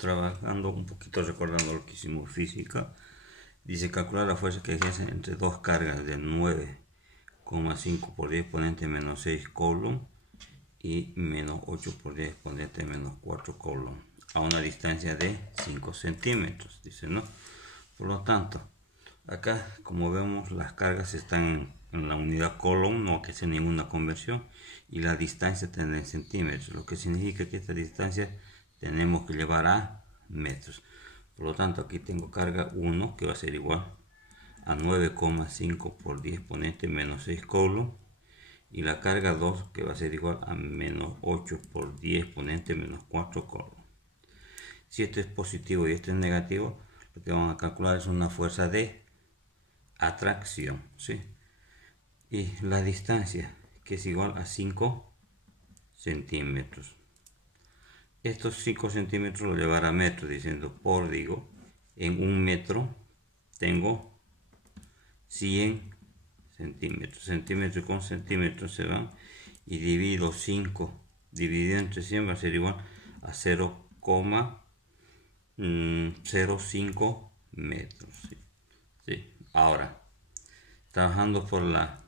trabajando un poquito, recordando lo que hicimos física. Dice calcular la fuerza que ejerce entre dos cargas de 9,5 por 10 exponente menos 6 coulomb y menos 8 por 10 exponente menos 4 coulomb a una distancia de 5 centímetros, dice, ¿no? Por lo tanto, acá como vemos las cargas están en la unidad coulomb, no que sea ninguna conversión, y la distancia está en centímetros, lo que significa que esta distancia tenemos que llevar a metros. Por lo tanto, aquí tengo carga 1 que va a ser igual a 9,5 por 10 exponente menos 6 coulomb, y la carga 2 que va a ser igual a menos 8 por 10 exponente menos 4 coulomb. Si esto es positivo y esto es negativo, lo que vamos a calcular es una fuerza de atracción, ¿sí? Y la distancia, que es igual a 5 centímetros. Estos 5 centímetros lo llevará a metros, diciendo por, digo, en un metro tengo 100 centímetros. Centímetros con centímetros se van, y divido 5 dividido entre 100 va a ser igual a 0,05 metros. ¿Sí? ¿Sí? Ahora, trabajando por la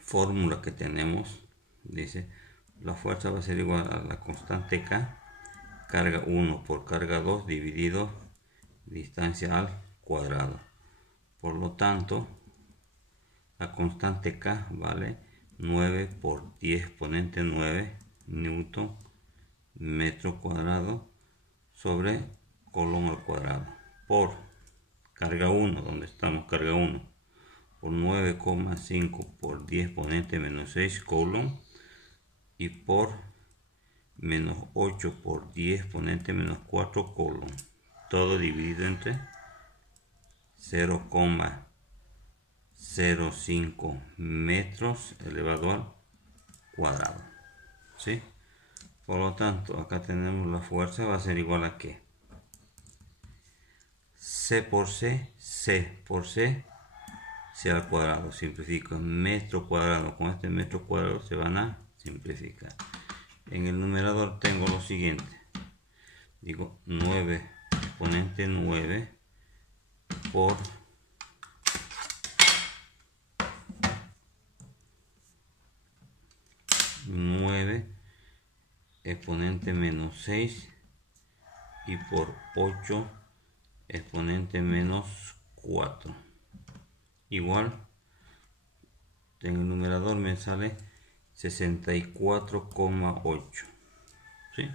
fórmula que tenemos, dice la fuerza va a ser igual a la constante K, carga 1 por carga 2 dividido distancia al cuadrado. Por lo tanto, la constante K vale 9 por 10 exponente 9 newton metro cuadrado sobre coulomb al cuadrado, por carga 1, donde estamos, carga 1, por 9,5 por 10 exponente menos 6 coulomb, y por menos 8 por 10 exponente menos 4 coulomb, todo dividido entre 0,05 metros elevado al cuadrado, ¿sí? Por lo tanto, acá tenemos la fuerza, va a ser igual a ¿qué? C por C, C por C, C al cuadrado, simplifico, metro cuadrado, con este metro cuadrado se van a simplificar. En el numerador tengo lo siguiente, digo 9 exponente 9 por 9 exponente menos 6 y por 8 exponente menos 4 igual, en el numerador me sale 64,8, ¿sí?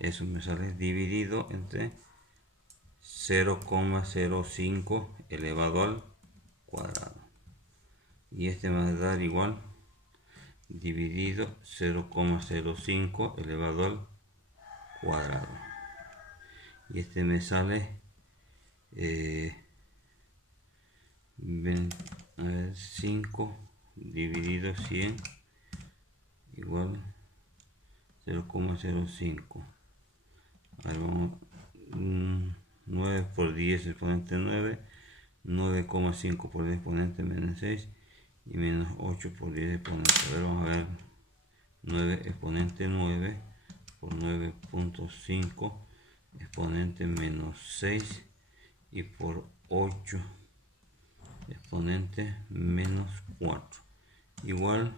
Eso me sale dividido entre 0,05 elevado al cuadrado, y este me va a dar igual dividido 0,05 elevado al cuadrado, y este me sale 5 dividido 100 igual 0,05. Ahora vamos, 9 por 10 exponente 9, 9,5 por 10 exponente menos 6 y menos 8 por 10 exponente. A ver, vamos a ver, 9 exponente 9 por 9,5 exponente menos 6 y por 8 exponente menos 4 igual,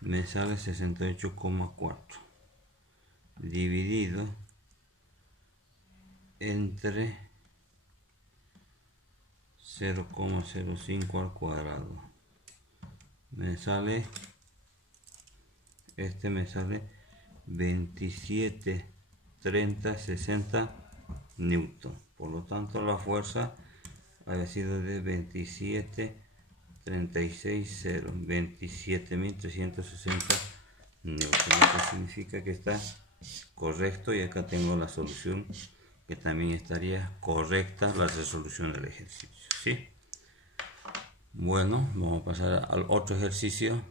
me sale 68,4 dividido entre 0,05 al cuadrado, me sale, este me sale 27, 30, 60 newton. Por lo tanto, la fuerza había sido de 27,36,0, 27.360 newton. Esto significa que está correcto, y acá tengo la solución, que también estaría correcta la resolución del ejercicio, ¿sí? Bueno, vamos a pasar al otro ejercicio.